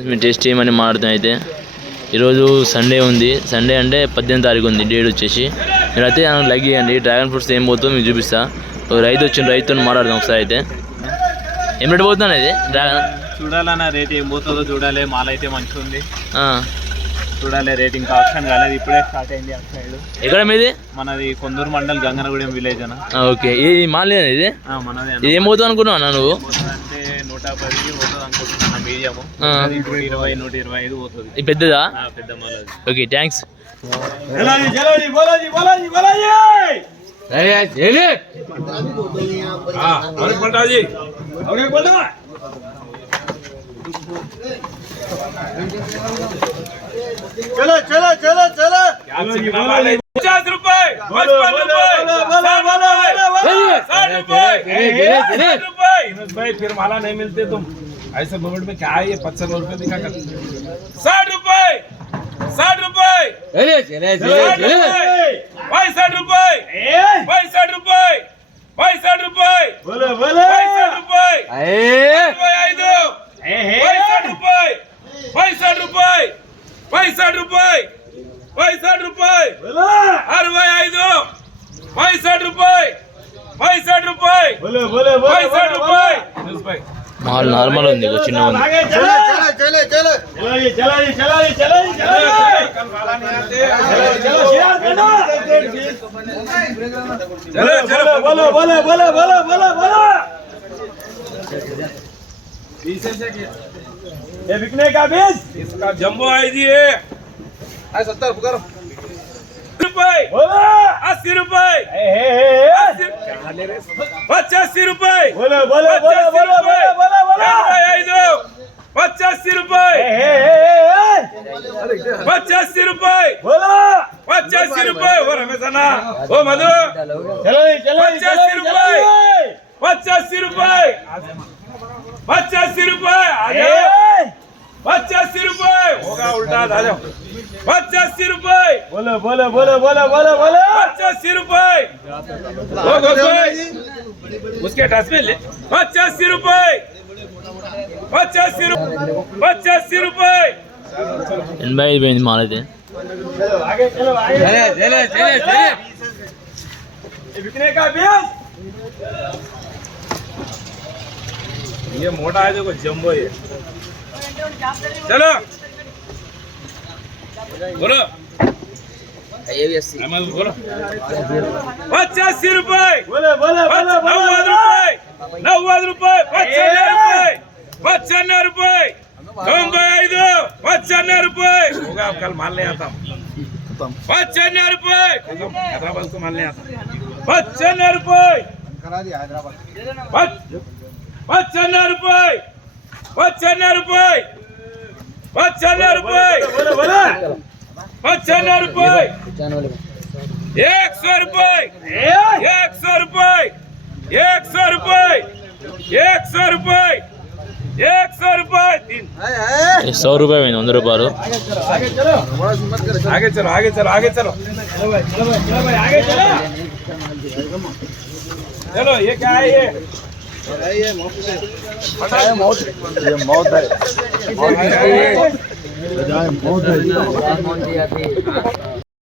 మీ taste చేయమని మాట్లాడుతాం అయితే ఈరోజు సండే ఉంది. సండే అంటే 18వ తారీఖు ఉంది డేట్ వచ్చేసి. మీరైతే లైక్ చేయండి. డ్రాగన్ ఫ్రూట్స్ ఏం పోతుందో మీకు చూపిస్తా. ఒక రైతు వచ్చిన రైతుతో మాట్లాడదాం ఒకసారి. అయితే ఏం రేట్ పోతున్నాను ఇది డ్రాగన్? చూడాలన్న రేట్ ఏం పోతుందో చూడాలి. మాల్ అయితే మంచిగా ఉంది, చూడాలి. రేట్ ఇంకా ఆప్షన్ కాలేదు, ఇప్పుడే స్టార్ట్ అయింది అటు సైడ్. ఎక్కడ మీది? మనది కొందూరు మండల్ గంగనగూడెం విలేజ్ అన్న. ఓకే, ఈ మాల్ ఇది మనది. ఇది ఏం పోతుంది అనుకున్నావు నువ్వు? అంటే 110 పోతుంది అనుకుంటున్నా. మీడియం 120-125 పోతుంది. ఇది పెద్దదా? పెద్ద మాల్. Okay, thanks. चलो चलो चलो चलो 50 रुपए 55 रुपए 60 रुपए। भाई फिर माला नहीं मिलते तुम ऐसे मोमेंट में। क्या है ये 55 रुपए दिखा कर 60 रुपए 60 रुपए 60 रुपए 60 रुपए 60 रुपए बोलो बोलो 60 रुपए 60 रुपए 60 रुपए 60 रुपए 60 रुपए 65 65 रुपए 65 रुपए बोलो बोलो 65 रुपए। మాల్ నార్మల్ ఉంది, చిన్న ఉంది. चलो चलो चलो चलो चलो चलो चलो चलो बोलो बोलो बोलो बोलो बोलो बोलो ये बिकने का बीज इसका जम्बो आईडी है 70 पुकारो रुपए बोलो 80 रुपए 85 रुपए बोलो बोलो बोलो बोलो बोलो बोलो बोलो 85 रुपए 85 रुपए बोलो 85 रुपए ओ रमेश अन्ना ओ मधु चलो चलो 85 रुपए 85 रुपए 85 रुपए आ जाओ 85 रुपए होगा उल्टा आ जाओ 85 रुपए बोलो बोलो बोलो बोलो बोलो बोलो 85 रुपए उसके टच में ले 85 रुपए 85 रुपए 85 పోయింది మాల్ అయితే. चलो आगे चलो आगे चले चले चले चले ये बिकने का बीज ये मोटा है देखो जम्बो ये। चलो बोलो बोलो 85 रुपए बोलो बोलो बोलो 90 रुपए 95 रुपए 95 रुपए होगा। अब कल माल ले आता हूँ 95 रुपए हैदराबाद को माल ले आता हूँ 95 रुपए करा दिया हैदराबाद 95 रुपए 95 रुपए 95 रुपए बोलो बोलो 95 रुपए 100 रुपए 100 रुपए 100 रुपए 100 रुपए 100 रुपए 100 రూపాయలు పోయింది, 100 రూపాయలు. आगे चलो आगे चलो आगे चलो आगे चलो चलो भाई चलो भाई आगे चलो चलो ये क्या है ये मौत है